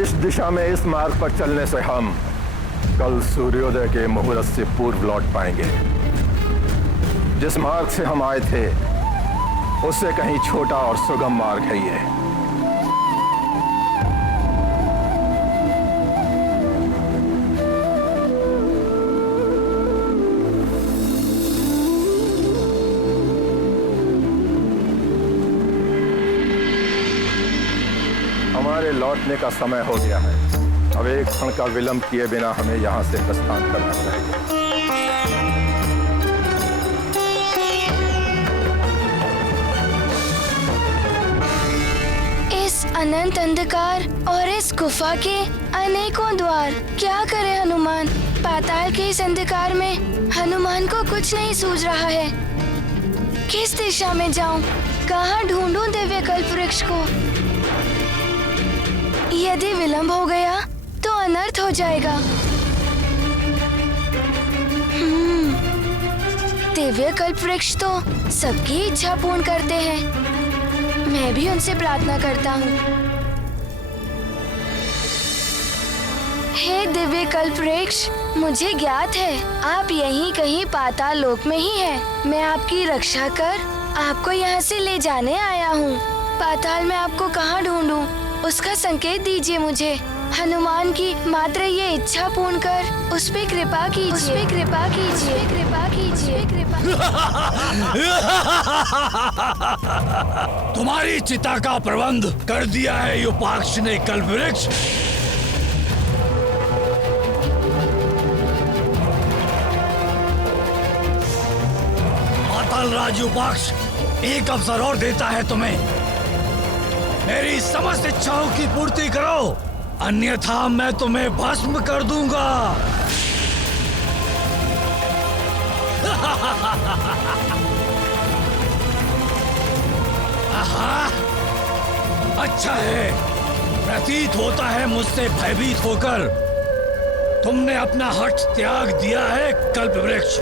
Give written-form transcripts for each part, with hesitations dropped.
इस दिशा में इस मार्ग पर चलने से हम कल सूर्योदय के मुहूर्त से पूर्व लौट पाएंगे। जिस मार्ग से हम आए थे उससे कहीं छोटा और सुगम मार्ग है ये। हमारे लौटने का समय हो गया है। अब एक क्षण का विलंब किए बिना हमें यहां से प्रस्थान करना चाहिए। अनंत अंधकार और इस गुफा के अनेकों द्वार, क्या करे हनुमान। पाताल के इस अंधकार में हनुमान को कुछ नहीं सूझ रहा है। किस दिशा में जाऊं, कहाँ ढूंढूं दिव्य कल्प वृक्ष को। यदि विलंब हो गया तो अनर्थ हो जाएगा। दिव्य कल्प वृक्ष तो सबकी इच्छा पूर्ण करते हैं। मैं भी उनसे प्रार्थना करता हूँ। हे दिव्य कल्प वृक्ष, मुझे ज्ञात है आप यहीं कहीं पाताल लोक में ही हैं। मैं आपकी रक्षा कर आपको यहाँ से ले जाने आया हूँ। पाताल में आपको कहाँ ढूंढूं, उसका संकेत दीजिए मुझे। हनुमान की मात्र ये इच्छा पूर्ण कर उस पे कृपा कीजिए, उस पे कृपा कीजिए, कृपा कीजिए, कृपा। तुम्हारी चिता का प्रबंध कर दिया है युपाक्ष ने कल्पवृक्ष। पाताल राज युपाक्ष एक अवसर और देता है तुम्हें। मेरी समस्त इच्छाओं की पूर्ति करो, अन्यथा मैं तुम्हें भस्म कर दूंगा। अच्छा है, प्रतीत होता है मुझसे भयभीत होकर तुमने अपना हठ त्याग दिया है कल्पवृक्ष।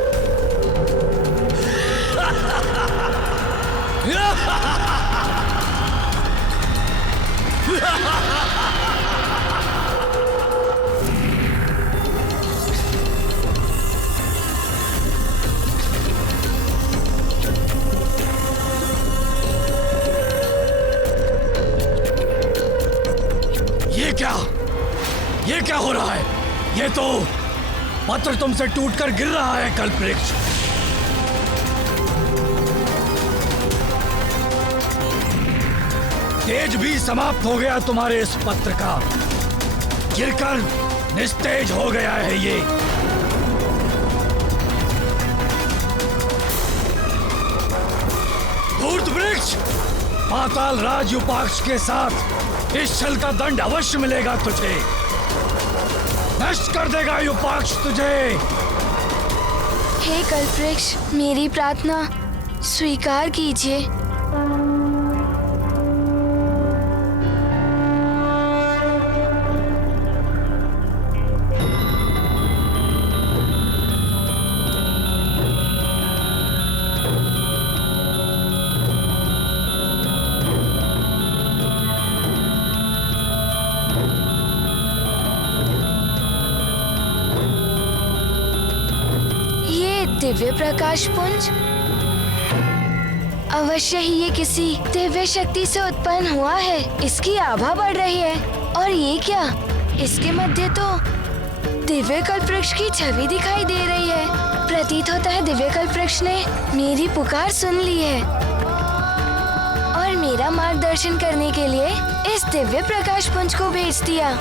ये क्या हो रहा है? ये तो पत्र तुमसे टूटकर गिर रहा है कल्पवृक्ष। तेज भी समाप्त हो गया तुम्हारे इस पत्र का, गिरकर निस्तेज हो गया है ये। धूर्त वृक्ष, पाताल राज युपाक्ष के साथ इस छल का दंड अवश्य मिलेगा तुझे। नष्ट कर देगा युपाक्ष तुझे। हे कल्पवृक्ष, मेरी प्रार्थना स्वीकार कीजिए। दिव्य प्रकाश पुंज, अवश्य ही ये किसी दिव्य शक्ति से उत्पन्न हुआ है। इसकी आभा बढ़ रही है। और ये क्या, इसके मध्य तो दिव्य कल्पवृक्ष की छवि दिखाई दे रही है। प्रतीत होता है दिव्य कल्पवृक्ष ने मेरी पुकार सुन ली है और मेरा मार्गदर्शन करने के लिए इस दिव्य प्रकाश पुंज को भेज दिया।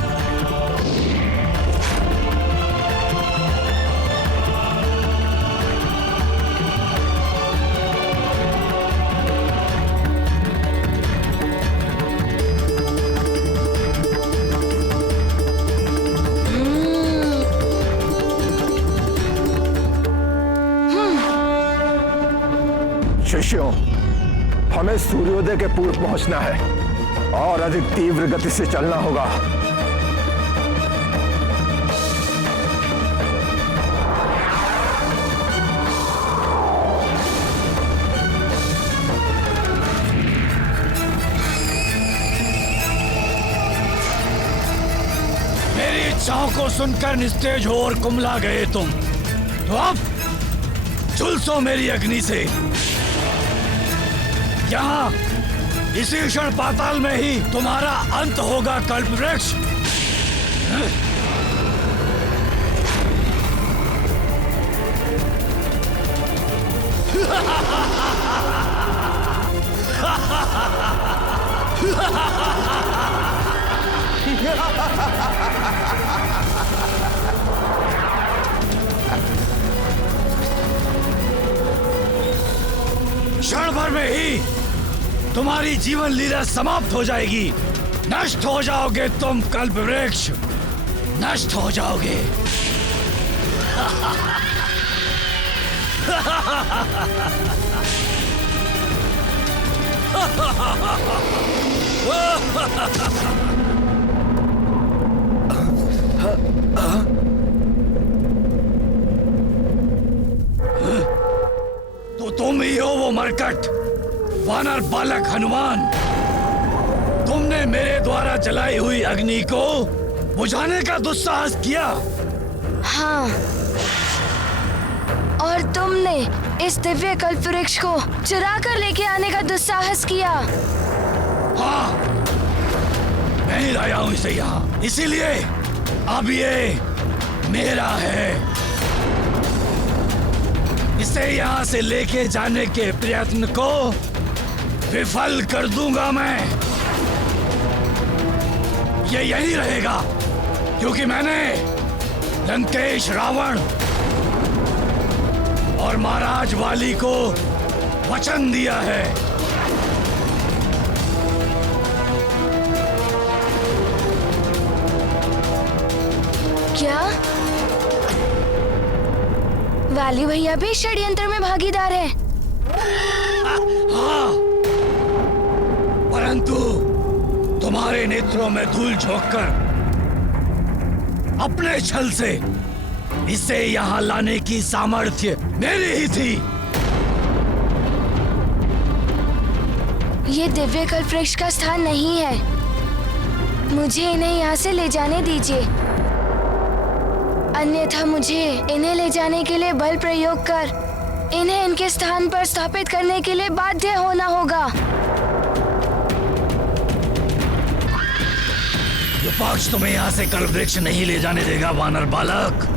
शिष्यों, हमें सूर्योदय के पूर्व पहुंचना है और अधिक तीव्र गति से चलना होगा। इच्छाओं को सुनकर निस्तेज हो और कुमला गए तुम, तो अब झुलसो मेरी अग्नि से। यहाँ इसी क्षण पाताल में ही तुम्हारा अंत होगा कल्पवृक्ष। क्षण भर में ही तुम्हारी जीवन लीला समाप्त हो जाएगी। नष्ट हो जाओगे तुम कल्पवृक्ष, नष्ट हो जाओगे। तो तुम ही हो वो मरकट, वानर बालक हनुमान। तुमने मेरे द्वारा जलाई हुई अग्नि को बुझाने का दुस्साहस किया। हाँ, और तुमने इस दिव्य कल्पवृक्ष को चुरा कर लेके आने का दुस्साहस किया। हाँ, मैं ही लाया हूं इसे यहाँ, इसीलिए अब ये मेरा है। इसे यहाँ से लेके जाने के प्रयत्न को विफल कर दूंगा मैं। ये यही रहेगा, क्योंकि मैंने लंकेश, रावण और महाराज वाली को वचन दिया है। क्या वाली भैया भी षड्यंत्र में भागीदार है? हाँ, परंतु तुम्हारे नेत्रों में धूल झोंककर अपने छल से इसे यहाँ लाने की सामर्थ्य मेरी ही थी। ये दिव्य कल्पवृक्ष का स्थान नहीं है। मुझे इन्हें यहाँ से ले जाने दीजिए, अन्यथा मुझे इन्हें ले जाने के लिए बल प्रयोग कर इन्हें इनके स्थान पर स्थापित करने के लिए बाध्य होना होगा। युपाक्ष तुम्हें यहाँ से कल्पवृक्ष नहीं ले जाने देगा वानर बालक।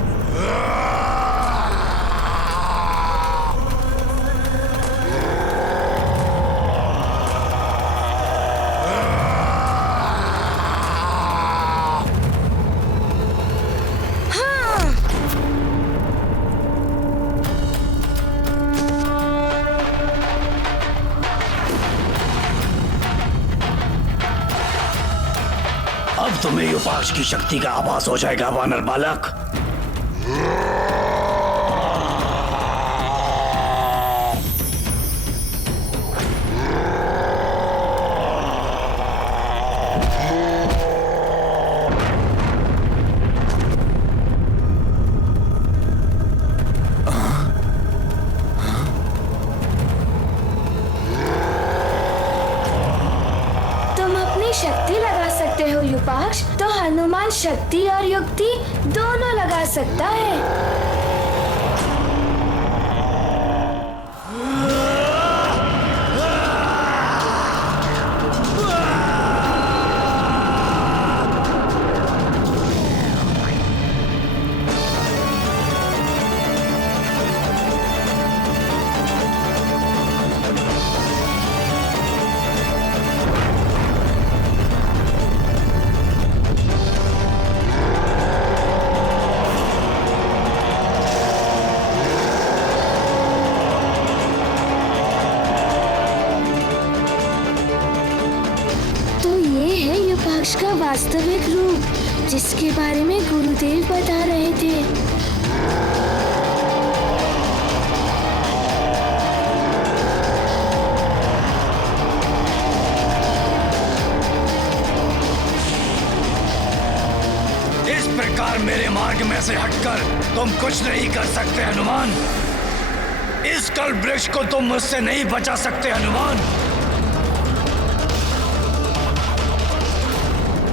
अब तुम्हें युपाक्ष की शक्ति का आभास हो जाएगा वानर बालक। शक्ति लगा सकते हो युपाक्ष, तो हनुमान शक्ति और युक्ति दोनों लगा सकता है। का वास्तविक रूप, जिसके बारे में गुरुदेव बता रहे थे। इस प्रकार मेरे मार्ग में से हटकर तुम कुछ नहीं कर सकते हनुमान। इस कल्प वृक्ष को तुम मुझसे नहीं बचा सकते हनुमान।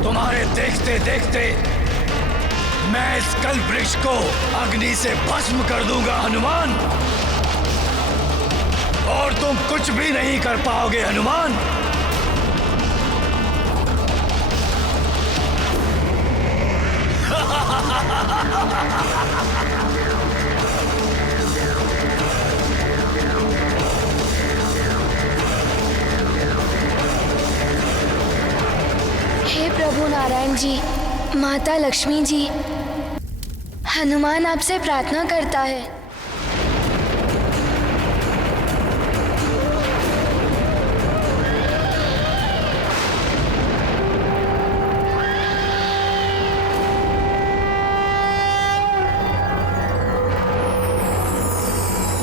तुम्हारे देखते देखते मैं इस कल्प वृक्ष को अग्नि से भस्म कर दूंगा हनुमान, और तुम कुछ भी नहीं कर पाओगे हनुमान। हे प्रभु नारायण जी, माता लक्ष्मी जी, हनुमान आपसे प्रार्थना करता है।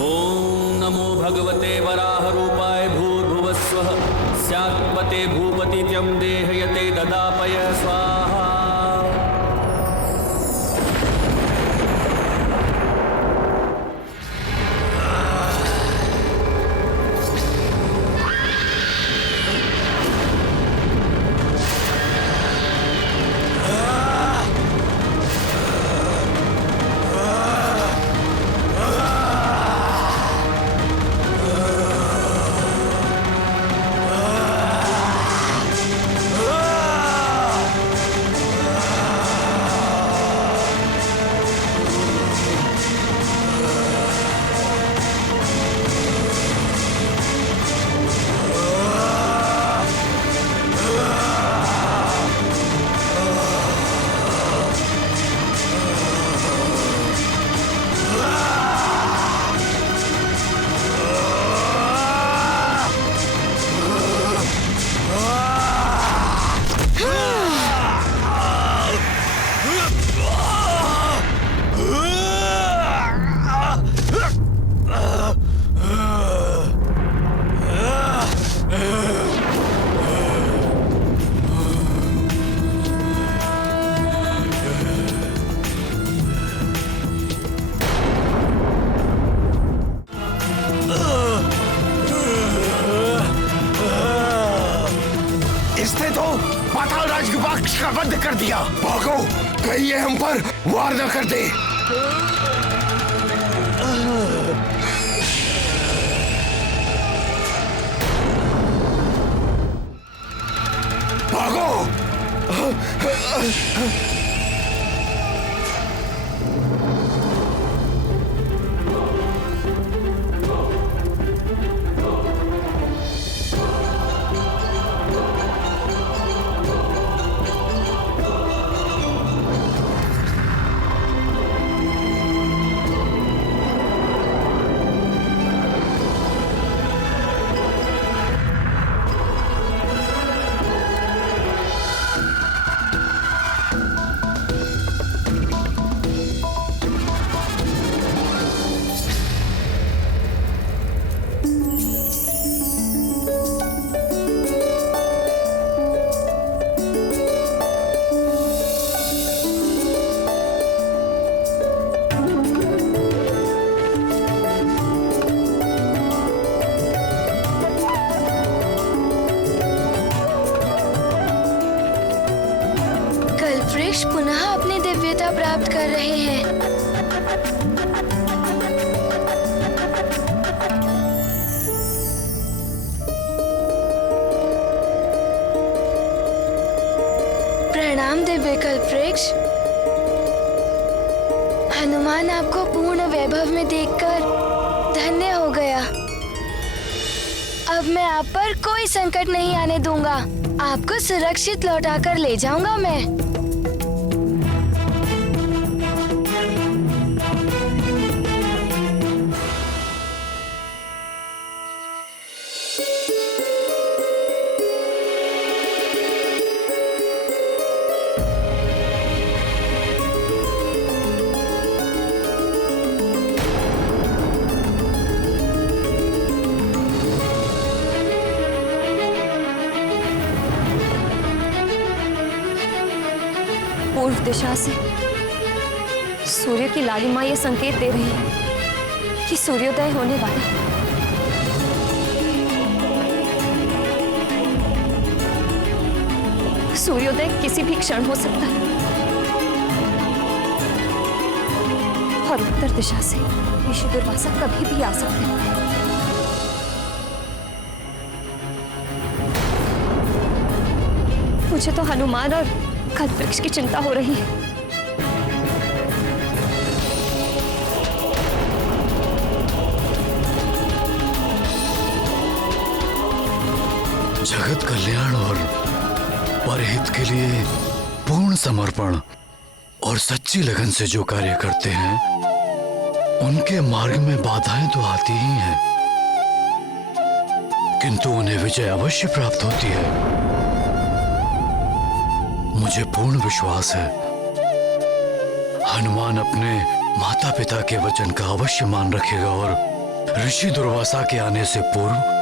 ओम नमो भगवते वराह रूपाय भूर्भुवस्वः स्यात्पते भूपतित्यं देहयते ददापय स्वाहा। इसने तो पाताल राज के पक्ष का बंद कर दिया। भागो, कहीं ये हम पर वार न कर दे। भागो। वृक्ष पुनः अपनी दिव्यता प्राप्त कर रहे हैं। प्रणाम दिव्य कल्प वृक्ष। हनुमान आपको पूर्ण वैभव में देखकर धन्य हो गया। अब मैं आप पर कोई संकट नहीं आने दूंगा। आपको सुरक्षित लौटाकर ले जाऊंगा मैं। पूर्व दिशा से सूर्य की लालिमा ये संकेत दे रही है कि सूर्योदय होने वाला है। सूर्योदय किसी भी क्षण हो सकता है। और उत्तर दिशा से ऋषि दुर्वासा कभी भी आ सकते हैं। मुझे तो हनुमान और कल्पवृक्ष की चिंता हो रही है। जगत कल्याण और परहित के लिए पूर्ण समर्पण और सच्ची लगन से जो कार्य करते हैं, उनके मार्ग में बाधाएं तो आती ही हैं, किंतु उन्हें विजय अवश्य प्राप्त होती है। मुझे पूर्ण विश्वास है हनुमान अपने माता पिता के वचन का अवश्य मान रखेगा और ऋषि दुर्वासा के आने से पूर्व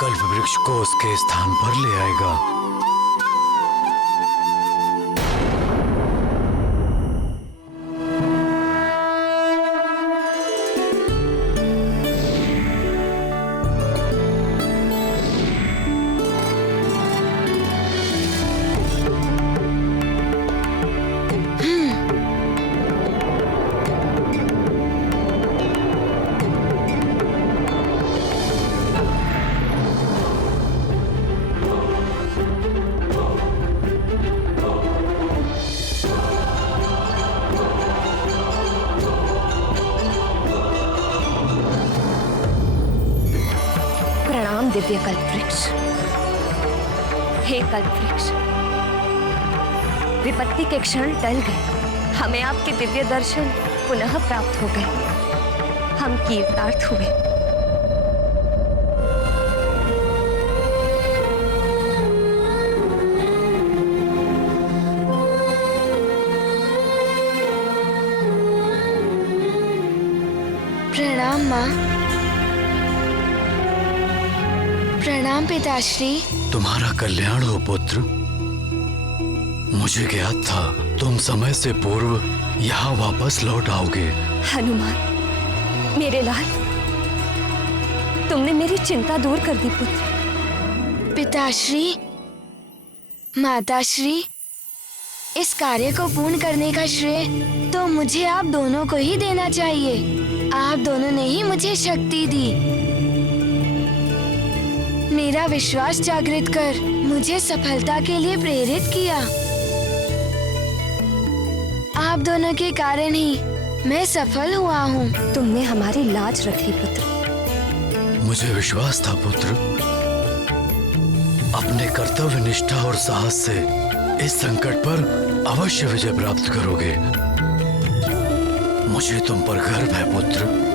कल्प वृक्ष को उसके स्थान पर ले आएगा। दिव्य कल्पवृक्ष। हे कल्पवृक्ष, विपत्ति के क्षण टल गए, हमें आपके दिव्य दर्शन पुनः प्राप्त हो गए, हम कीर्तार्थ हुए। प्रणाम माँ। प्रणाम पिताश्री। तुम्हारा कल्याण हो पुत्र। मुझे ज्ञात था तुम समय से पूर्व यहाँ वापस लौट आओगे। हनुमान, मेरे लाल, तुमने मेरी चिंता दूर कर दी पुत्र। पिताश्री, माताश्री, इस कार्य को पूर्ण करने का श्रेय तो मुझे आप दोनों को ही देना चाहिए। आप दोनों ने ही मुझे शक्ति दी, मेरा विश्वास जागृत कर मुझे सफलता के लिए प्रेरित किया। आप दोनों के कारण ही मैं सफल हुआ हूँ। तुमने हमारी लाज रख ली पुत्र। मुझे विश्वास था पुत्र, अपने कर्तव्य निष्ठा और साहस से इस संकट पर अवश्य विजय प्राप्त करोगे। मुझे तुम पर गर्व है पुत्र।